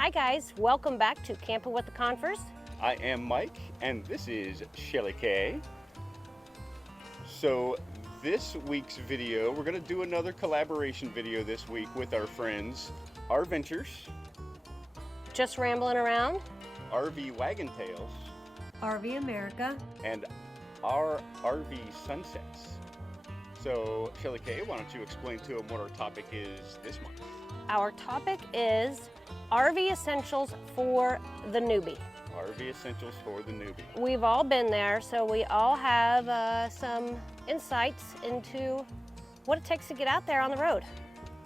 Hi guys, welcome back to Campin with the Confers. I am Mike, and this is Shelley K. So this week's video, we're going to do another collaboration video this week with our friends, Our Ventures, Just rambling around. RV Wagon Tales, RV America, and our RV Sunsets. So Shelley K, why don't you explain to them what our topic is this month? Our topic is RV essentials for the newbie. RV Essentials for the newbie. We've all been there, so we all have some insights into what it takes to get out there on the road.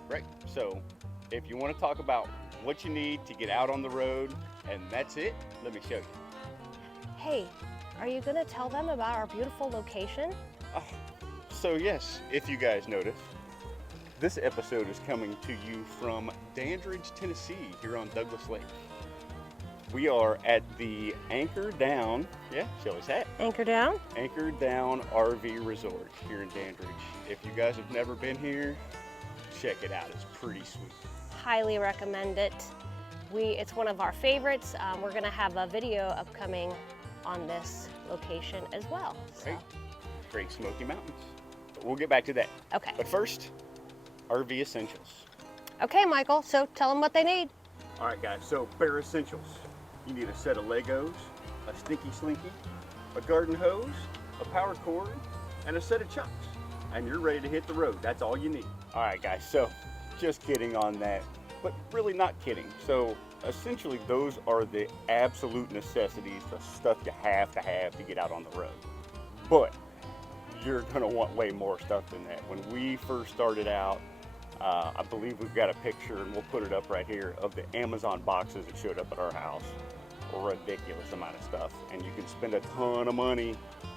Right, so if you want to talk about what you need to get out on the road, and that's it, let me show you. Hey, are you gonna tell them about our beautiful location? So yes, if you guys notice, this episode is coming to you from Dandridge, Tennessee, here on Douglas Lake. We are at the Anchor Down, yeah, Shelley's hat. Anchor down. Anchor Down RV Resort here in Dandridge. If you guys have never been here, check it out, it's pretty sweet. Highly recommend it. It's one of our favorites. We're gonna have a video upcoming on this location as well. Right, Great Smoky Mountains. But we'll get back to that. Okay. But first, RV Essentials. Okay, Michael, so tell them what they need. All right, guys, so bare essentials. You need a set of Legos, a stinky slinky, a garden hose, a power cord, and a set of chocks. And you're ready to hit the road. That's all you need. All right, guys, so just kidding on that, but really not kidding. So essentially, those are the absolute necessities, the stuff you have to get out on the road. But you're gonna want way more stuff than that. When we first started out, I believe we've got a picture, and we'll put it up right here, of the Amazon boxes that showed up at our house. A ridiculous amount of stuff, and you can spend a ton of money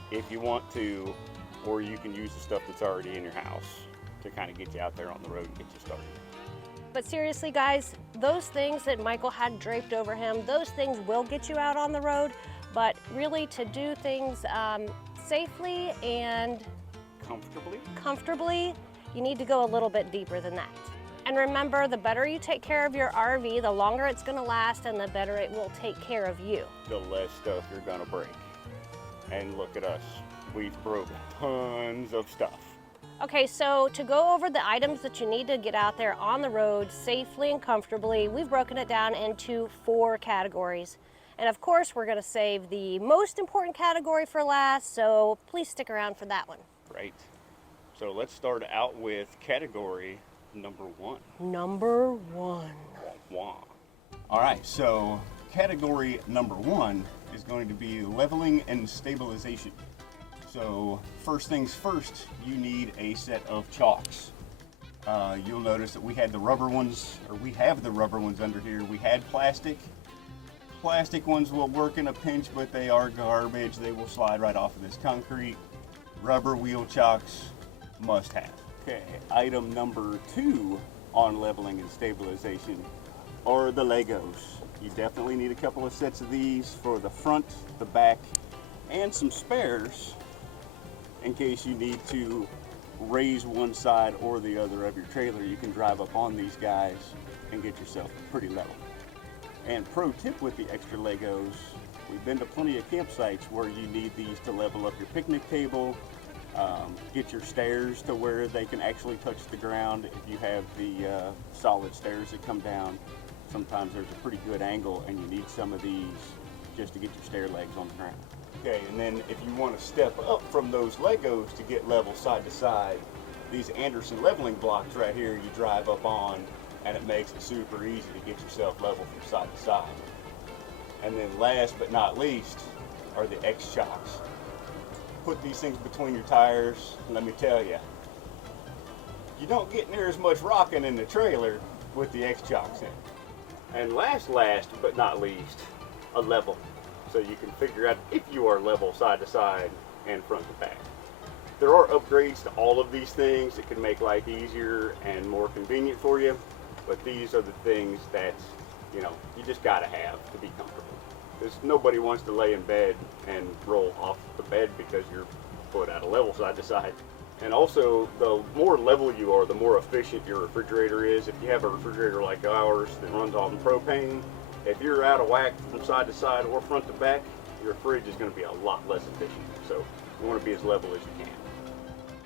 if you want to, or you can use the stuff that's already in your house to kind of get you out there on the road and get you started. But seriously, guys, those things that Michael had draped over him, those things will get you out on the road, but really to do things safely and comfortably, you need to go a little bit deeper than that. And remember, the better you take care of your RV, the longer it's gonna last and the better it will take care of you. The less stuff you're gonna break. And look at us, we've broken tons of stuff. Okay, so to go over the items that you need to get out there on the road safely and comfortably, we've broken it down into 4 categories. And of course, we're gonna save the most important category for last, so please stick around for that one. Right. So let's start out with category number 1. Number 1. Wah. All right, so category number 1 is going to be leveling and stabilization. So first things first, you need a set of chalks. You'll notice that we have the rubber ones under here. We had plastic. Plastic ones will work in a pinch, but they are garbage. They will slide right off of this concrete. Rubber wheel chocks, must have. Okay, item number 2 on leveling and stabilization are the Legos. You definitely need a couple of sets of these for the front, the back, and some spares in case you need to raise one side or the other of your trailer. You can drive up on these guys and get yourself pretty level. And pro tip with the extra Legos, we've been to plenty of campsites where you need these to level up your picnic table, get your stairs to where they can actually touch the ground. If you have the solid stairs that come down, sometimes there's a pretty good angle and you need some of these just to get your stair legs on the ground. Okay, and then if you want to step up from those Legos to get level side to side, these Anderson leveling blocks right here you drive up on, and it makes it super easy to get yourself level from side to side. And then last but not least are the X chocks. Put these things between your tires, and let me tell you, you don't get near as much rocking in the trailer with the X chocks in. And last but not least, a level. So you can figure out if you are level side to side and front to back. There are upgrades to all of these things that can make life easier and more convenient for you, but these are the things that, you just gotta have to be comfortable. Because nobody wants to lay in bed and roll off the bed because you're put out of level side to side. And also, the more level you are, the more efficient your refrigerator is. If you have a refrigerator like ours that runs on propane, If you're out of whack from side to side or front to back, your fridge is going to be a lot less efficient. So you want to be as level as you can.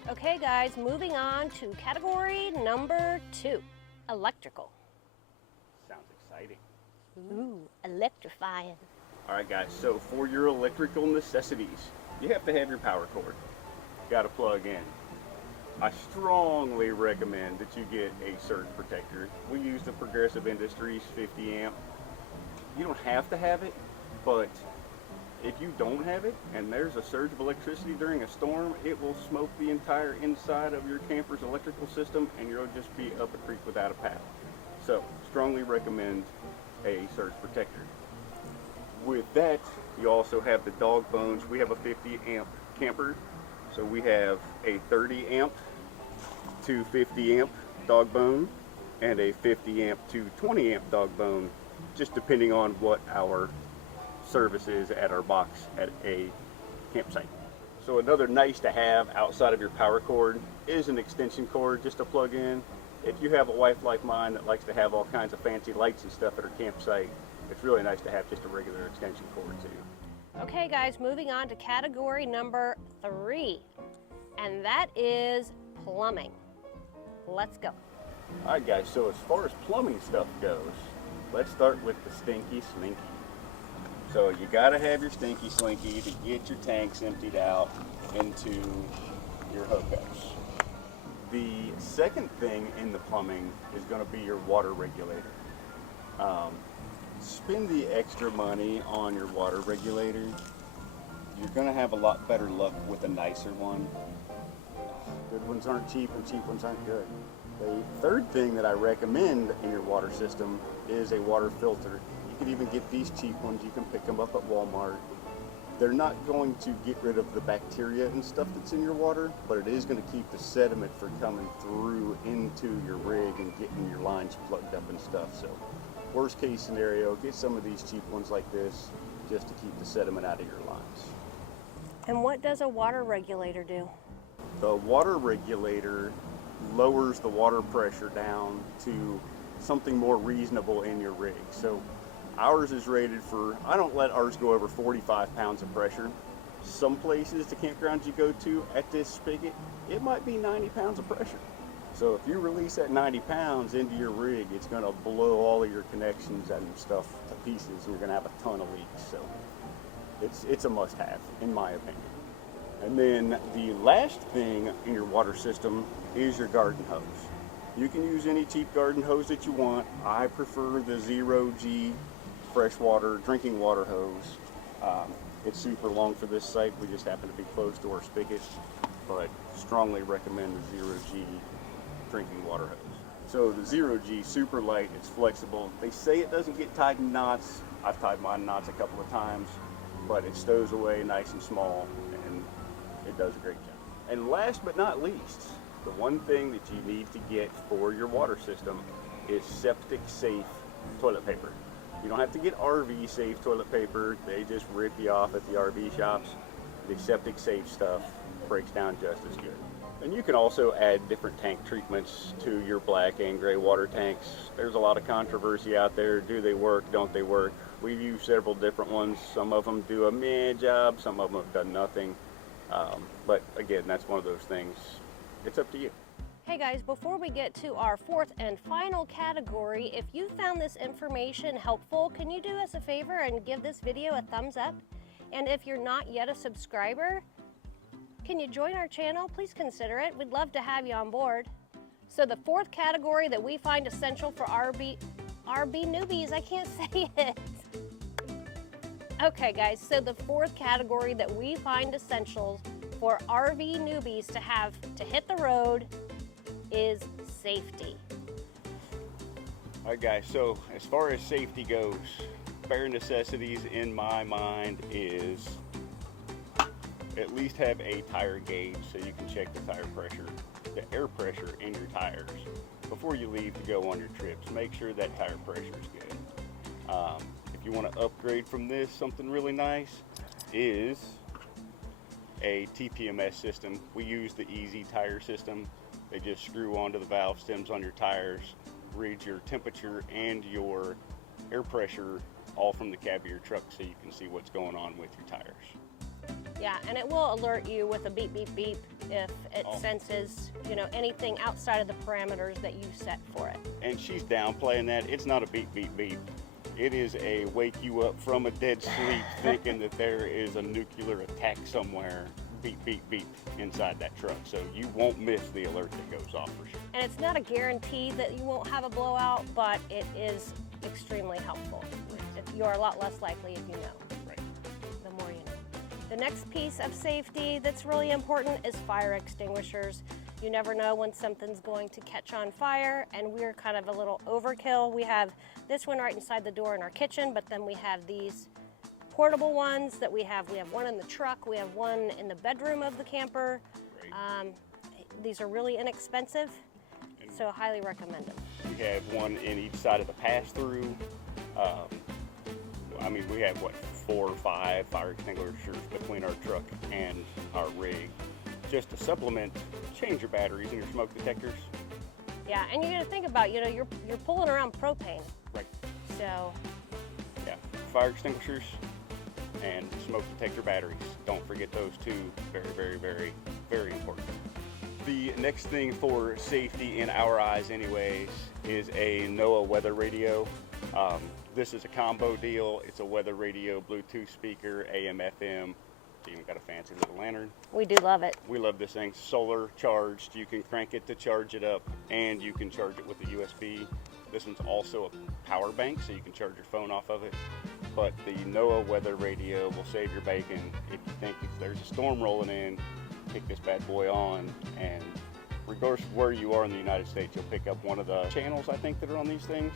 Okay guys, moving on to category number 2, electrical. Sounds exciting. Ooh, electrifying. All right guys, so for your electrical necessities, you have to have your power cord. Got to plug in. I strongly recommend that you get a surge protector. We use the Progressive Industries 50 amp. You don't have to have it, but if you don't have it and there's a surge of electricity during a storm, it will smoke the entire inside of your camper's electrical system and you'll just be up a creek without a paddle. So strongly recommend a surge protector. With that, you also have the dog bones. We have a 50 amp camper, so we have a 30 amp to 50 amp dog bone and a 50 amp to 20 amp dog bone, just depending on what our service is at our box at a campsite. So another nice to have outside of your power cord is an extension cord just to plug in. If you have a wife like mine that likes to have all kinds of fancy lights and stuff at her campsite, it's really nice to have just a regular extension cord too. Okay guys, moving on to category number 3, and that is plumbing. Let's go. All right guys, so as far as plumbing stuff goes, let's start with the stinky slinky. So you gotta have your stinky slinky to get your tanks emptied out into your hookups. The second thing in the plumbing is gonna be your water regulator. Spend the extra money on your water regulator. You're gonna have a lot better luck with a nicer one. Good ones aren't cheap and cheap ones aren't good. The third thing that I recommend in your water system is a water filter. You can even get these cheap ones. You can pick them up at Walmart. They're not going to get rid of the bacteria and stuff that's in your water, but it is going to keep the sediment from coming through into your rig and getting your lines plugged up and stuff. So worst case scenario, get some of these cheap ones like this just to keep the sediment out of your lines. And what does a water regulator do? The water regulator lowers the water pressure down to something more reasonable in your rig. So ours is rated for, I don't let ours go over 45 pounds of pressure. Some places, the campgrounds you go to at this spigot, it might be 90 pounds of pressure. So if you release that 90 pounds into your rig, it's gonna blow all of your connections and stuff to pieces and you're gonna have a ton of leaks. So it's a must have, in my opinion. And then the last thing in your water system is your garden hose. You can use any cheap garden hose that you want. I prefer the 0G freshwater drinking water hose. It's super long for this site. We just happen to be close to our spigot, but strongly recommend the 0G drinking water hose. So the 0G, super light, it's flexible. They say it doesn't get tied in knots. I've tied mine in knots a couple of times, but it stows away nice and small and it does a great job. And last but not least, the one thing that you need to get for your water system is septic safe toilet paper. You don't have to get RV safe toilet paper. They just rip you off at the RV shops. The septic safe stuff breaks down just as good. And you can also add different tank treatments to your black and gray water tanks. There's a lot of controversy out there. Do they work? Don't they work? We've used several different ones. Some of them do a meh job. Some of them have done nothing. But again, that's one of those things. It's up to you. Hey guys, before we get to our 4th and final category, if you found this information helpful, can you do us a favor and give this video a thumbs up? And if you're not yet a subscriber, can you join our channel? Please consider it. We'd love to have you on board. So the 4th category that we find essential for RV newbies, I can't say it. Okay guys, so the 4th category that we find essential for RV newbies to have to hit the road is safety. All right guys, so as far as safety goes, bare necessities in my mind is at least have a tire gauge so you can check the tire pressure, the air pressure in your tires before you leave to go on your trips. Make sure that tire pressure is good. If you want to upgrade from this, something really nice is a TPMS system. We use the Easy Tire system. They just screw onto the valve stems on your tires, read your temperature and your air pressure all from the cab of your truck so you can see what's going on with your tires. Yeah, and it will alert you with a beep, beep, beep if it senses, anything outside of the parameters that you set for it. And she's downplaying that. It's not a beep, beep, beep. It is a wake you up from a dead sleep thinking that there is a nuclear attack somewhere, beep, beep, beep, inside that truck. So you won't miss the alert that goes off for sure. And it's not a guarantee that you won't have a blowout, but it is extremely helpful. You're a lot less likely if you know. Right. The more you know. The next piece of safety that's really important is fire extinguishers. You never know when something's going to catch on fire, and we're kind of a little overkill. We have this one right inside the door in our kitchen, but then we have these portable ones that we have. We have one in the truck, we have one in the bedroom of the camper. Right. These are really inexpensive, so highly recommend them. We have one in each side of the pass-through. We have, 4 or 5 fire extinguishers between our truck and our rig. Just to supplement, change your batteries and your smoke detectors. Yeah, and you got to think about, you're pulling around propane. Right. So. Yeah, fire extinguishers and smoke detector batteries. Don't forget those two. Very, very, very, very important. The next thing for safety in our eyes anyways is a NOAA weather radio. This is a combo deal. It's a weather radio, Bluetooth speaker, AM, FM. It's even got a fancy little lantern. We do love it. We love this thing. Solar charged. You can crank it to charge it up, and you can charge it with a USB. This one's also a power bank, so you can charge your phone off of it. But the NOAA weather radio will save your bacon. If you think there's a storm rolling in, pick this bad boy on, and regardless of where you are in the United States, you'll pick up one of the channels, I think, that are on these things,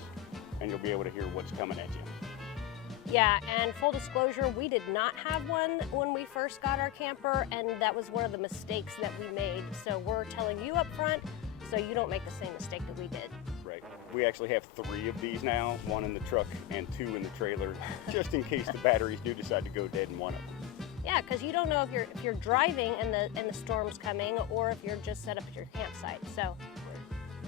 and you'll be able to hear what's coming at you. Yeah, and full disclosure, we did not have one when we first got our camper, and that was one of the mistakes that we made. So we're telling you up front so you don't make the same mistake that we did. Right. We actually have 3 of these now, 1 in the truck and 2 in the trailer, just in case the batteries do decide to go dead in one of them. Yeah, because you don't know if you're driving and the storm's coming, or if you're just set up at your campsite. So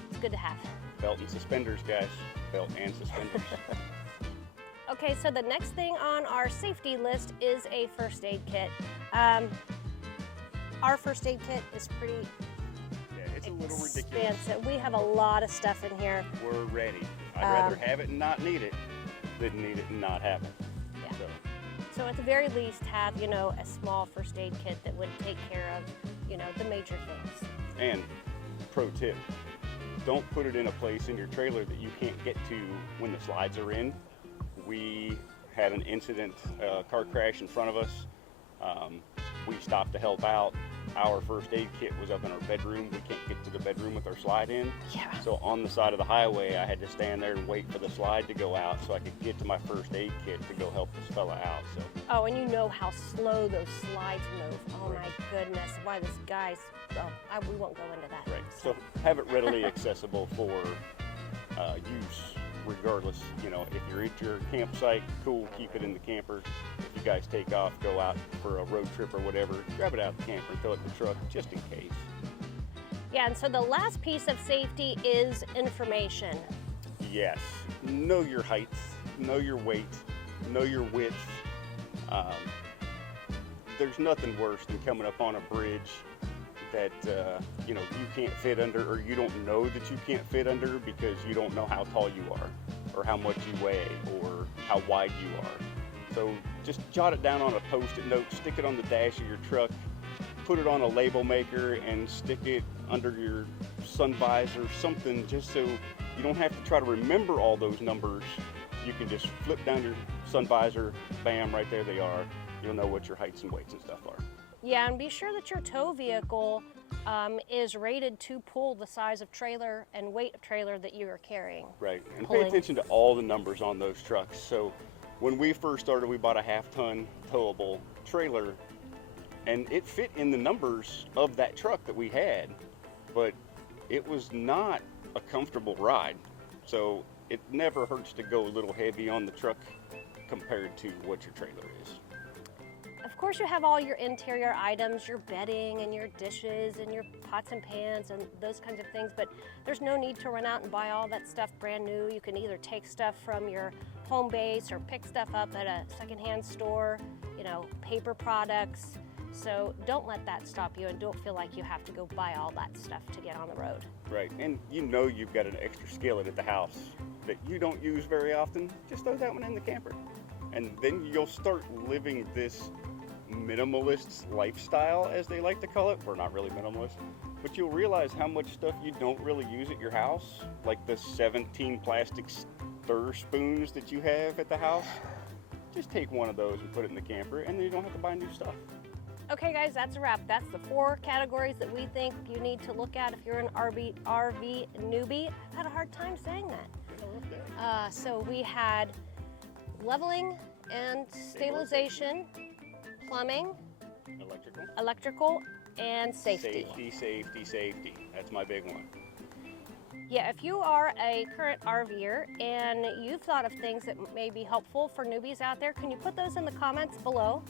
it's good to have. Belt and suspenders, guys. Belt and suspenders. Okay, so the next thing on our safety list is a first aid kit. Our first aid kit is pretty It's a little ridiculous. expensive. We have a lot of stuff in here. We're ready. I'd rather have it and not need it than need it and not have it. Yeah. So at the very least, have a small first aid kit that would take care of the major things. And pro tip: don't put it in a place in your trailer that you can't get to when the slides are in. We had an incident, car crash in front of us. We stopped to help out. Our first aid kit was up in our bedroom. We can't get to the bedroom with our slide in. Yeah. So on the side of the highway, I had to stand there and wait for the slide to go out so I could get to my first aid kit to go help this fella out. So. Oh, and you know how slow those slides move. Oh my goodness, why this guy's, we won't go into that. Right, so have it readily accessible for use regardless. If you're at your campsite, cool, keep it in the camper. If you guys take off, go out for a road trip or whatever, grab it out of the camper and throw it in the truck just in case. Yeah, and so the last piece of safety is information. Yes, know your height, know your weight, know your width. There's nothing worse than coming up on a bridge that you can't fit under, or you don't know that you can't fit under because you don't know how tall you are or how much you weigh or how wide you are. So just jot it down on a post-it note, stick it on the dash of your truck, put it on a label maker and stick it under your sun visor, something, just so you don't have to try to remember all those numbers. You can just flip down your sun visor, bam, right there they are. You'll know what your heights and weights and stuff are. Yeah, and be sure that your tow vehicle is rated to pull the size of trailer and weight of trailer that you are carrying. Right, and Pulling. pay attention to all the numbers on those trucks. So when we first started, we bought a half-ton towable trailer, and it fit in the numbers of that truck that we had, but it was not a comfortable ride. So it never hurts to go a little heavy on the truck compared to what your trailer is. Of course, you have all your interior items, your bedding and your dishes and your pots and pans and those kinds of things, but there's no need to run out and buy all that stuff brand new. You can either take stuff from your home base or pick stuff up at a secondhand store, you know, paper products. So don't let that stop you, and don't feel like you have to go buy all that stuff to get on the road. Right, and you know you've got an extra skillet at the house that you don't use very often, just throw that one in the camper. And then you'll start living this minimalist lifestyle, as they like to call it. We're not really minimalist, but you'll realize how much stuff you don't really use at your house, like the 17 plastic stir spoons that you have at the house. Just take one of those and put it in the camper, and then you don't have to buy new stuff. Okay guys, that's a wrap. That's the 4 categories that we think you need to look at if you're an RV newbie. I've had a hard time saying that. So we had leveling and stabilization, plumbing, electrical, and safety. Safety. That's my big one. Yeah, if you are a current RVer and you've thought of things that may be helpful for newbies out there, can you put those in the comments below?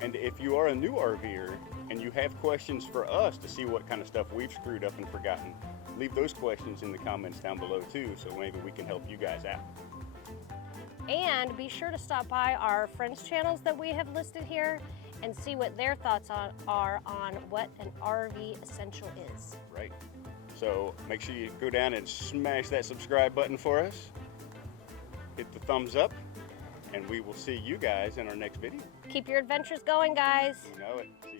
And if you are a new RVer and you have questions for us to see what kind of stuff we've screwed up and forgotten, leave those questions in the comments down below too, so maybe we can help you guys out. And be sure to stop by our friends' channels that we have listed here and see what their thoughts are on what an RV essential is. Right. So make sure you go down and smash that subscribe button for us. Hit the thumbs up, and we will see you guys in our next video. Keep your adventures going, guys. You know it. See you.